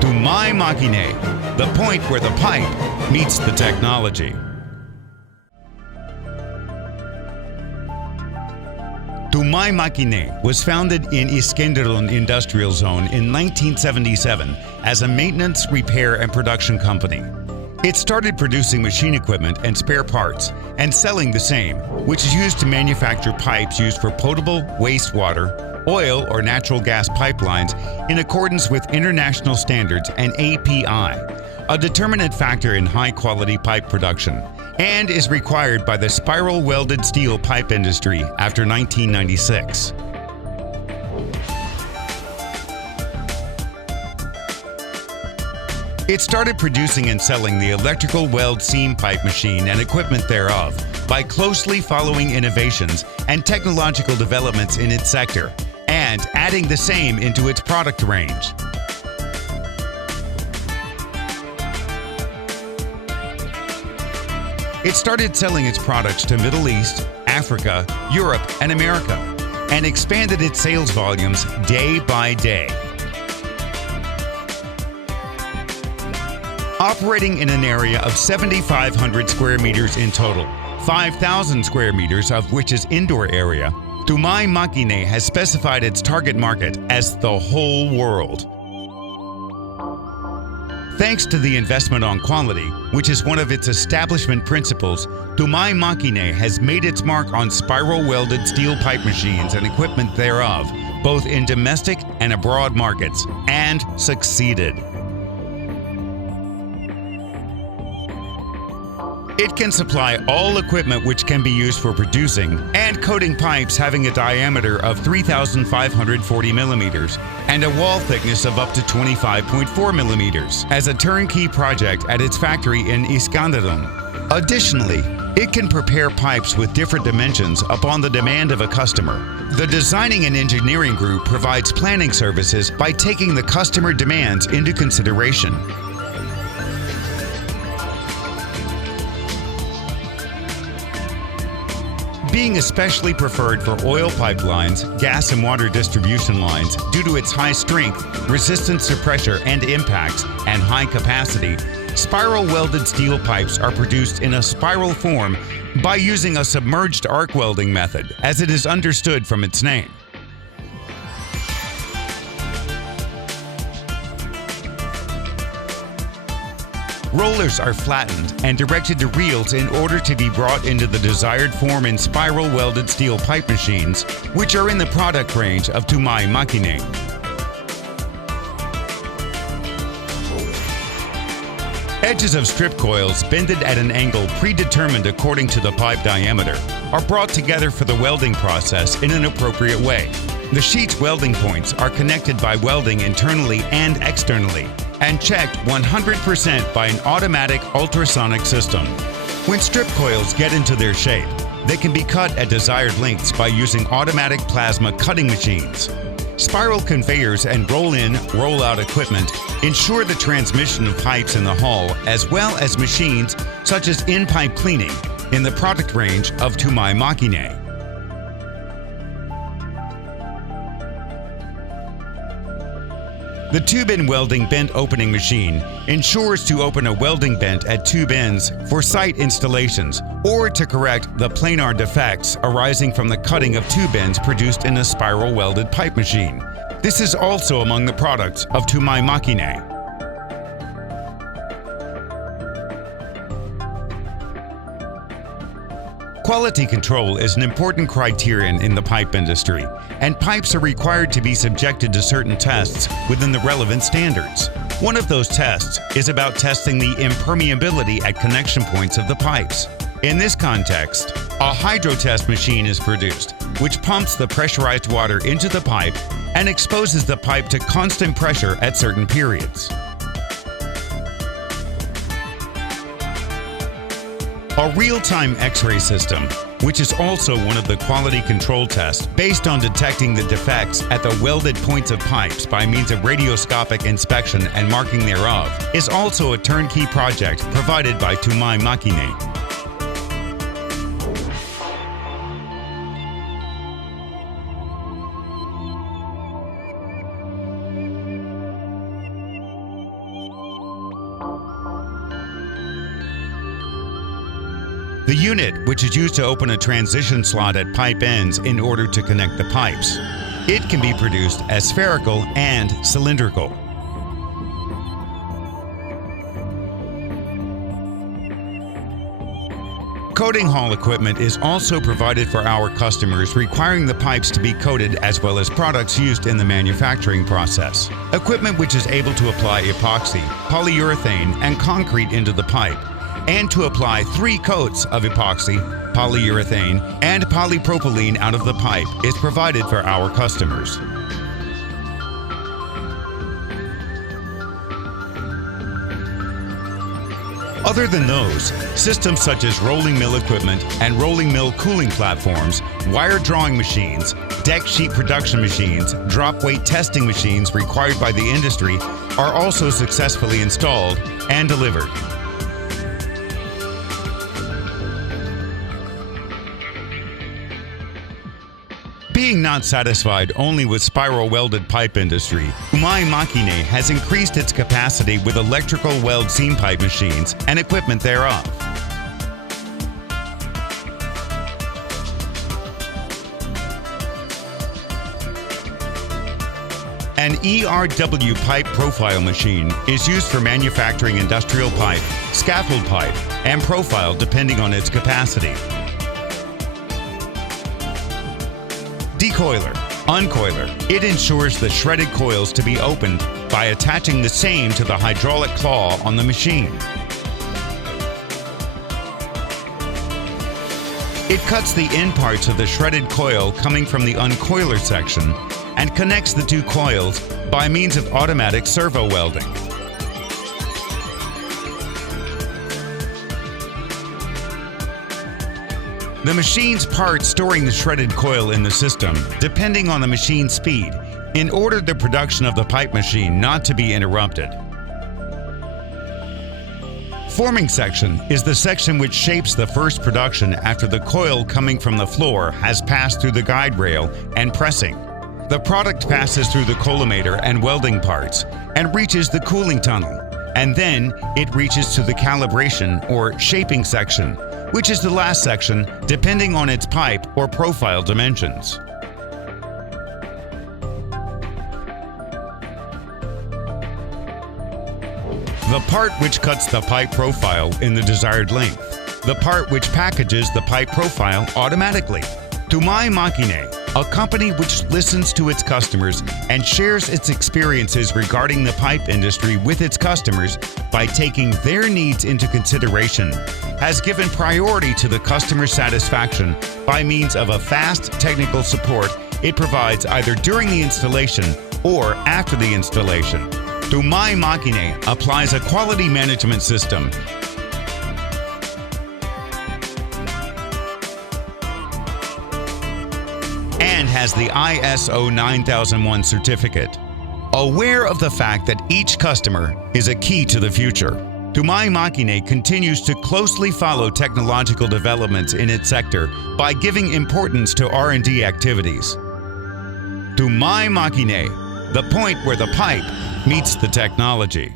Tumay Makine, the point where the pipe meets the technology. Tumay Makine was founded in Iskenderun Industrial Zone in 1977 as a maintenance, repair, and production company. It started producing machine equipment and spare parts and selling the same, which is used to manufacture pipes used for potable, wastewater, oil or natural gas pipelines in accordance with international standards and API, a determinant factor in high-quality pipe production, and is required by the spiral welded steel pipe industry after 1996. It started producing and selling the electrical weld seam pipe machine and equipment thereof by closely following innovations and technological developments in its sector and adding the same into its product range. It started selling its products to Middle East, Africa, Europe, and America, and expanded its sales volumes day by day. Operating in an area of 7,500 square meters in total, 5,000 square meters of which is indoor area, Tumay Makine has specified its target market as the whole world. Thanks to the investment on quality, which is one of its establishment principles, Tumay Makine has made its mark on spiral welded steel pipe machines and equipment thereof, both in domestic and abroad markets, and succeeded. It can supply all equipment which can be used for producing and coating pipes having a diameter of 3,540 millimeters and a wall thickness of up to 25.4 millimeters as a turnkey project at its factory in Iskenderun. Additionally, it can prepare pipes with different dimensions upon the demand of a customer. The designing and engineering group provides planning services by taking the customer demands into consideration. Being especially preferred for oil pipelines, gas and water distribution lines due to its high strength, resistance to pressure and impacts, and high capacity, spiral welded steel pipes are produced in a spiral form by using a submerged arc welding method, as it is understood from its name. Rollers are flattened and directed to reels in order to be brought into the desired form in spiral welded steel pipe machines, which are in the product range of Tumay Makine. Edges of strip coils bended at an angle predetermined according to the pipe diameter are brought together for the welding process in an appropriate way. The sheet's welding points are connected by welding internally and externally, and checked 100% by an automatic ultrasonic system. When strip coils get into their shape, they can be cut at desired lengths by using automatic plasma cutting machines. Spiral conveyors and roll-in, roll-out equipment ensure the transmission of pipes in the hull, as well as machines such as in-pipe cleaning in the product range of Tumay Makine. The tube-in welding bent opening machine ensures to open a welding bent at tube ends for site installations or to correct the planar defects arising from the cutting of tube ends produced in a spiral welded pipe machine. This is also among the products of Tumay Makine. Quality control is an important criterion in the pipe industry, and pipes are required to be subjected to certain tests within the relevant standards. One of those tests is about testing the impermeability at connection points of the pipes. In this context, a hydrotest machine is produced, which pumps the pressurized water into the pipe and exposes the pipe to constant pressure at certain periods. A real-time X-ray system which is also one of the quality control tests based on detecting the defects at the welded points of pipes by means of radioscopic inspection and marking thereof, is also a turnkey project provided by Tumay Machine. The unit, which is used to open a transition slot at pipe ends in order to connect the pipes. It can be produced as spherical and cylindrical. Coating hall equipment is also provided for our customers, requiring the pipes to be coated as well as products used in the manufacturing process. Equipment which is able to apply epoxy, polyurethane, and concrete into the pipe, and to apply 3 coats of epoxy, polyurethane, and polypropylene out of the pipe is provided for our customers. Other than those, systems such as rolling mill equipment and rolling mill cooling platforms, wire drawing machines, deck sheet production machines, drop weight testing machines required by the industry are also successfully installed and delivered. Being not satisfied only with spiral welded pipe industry, Tumay Machine has increased its capacity with electrical weld seam pipe machines and equipment thereof. An ERW pipe profile machine is used for manufacturing industrial pipe, scaffold pipe, and profile depending on its capacity. Decoiler, uncoiler. It ensures the shredded coils to be opened by attaching the same to the hydraulic claw on the machine. It cuts the end parts of the shredded coil coming from the uncoiler section and connects the 2 coils by means of automatic servo welding. The machine's parts storing the shredded coil in the system, depending on the machine's speed, in order the production of the pipe machine not to be interrupted. Forming section is the section which shapes the first production after the coil coming from the floor has passed through the guide rail and pressing. The product passes through the collimator and welding parts and reaches the cooling tunnel, and then it reaches to the calibration or shaping section, which is the last section depending on its pipe or profile dimensions. The part which cuts the pipe profile in the desired length. The part which packages the pipe profile automatically. Tumay Machine, a company which listens to its customers and shares its experiences regarding the pipe industry with its customers by taking their needs into consideration, has given priority to the customer satisfaction by means of a fast technical support it provides either during the installation or after the installation. Tumay Machine applies a quality management system and has the ISO 9001 certificate. Aware of the fact that each customer is a key to the future, Tumay Machine continues to closely follow technological developments in its sector by giving importance to R&D activities. Tumay Machine, the point where the pipe meets the technology.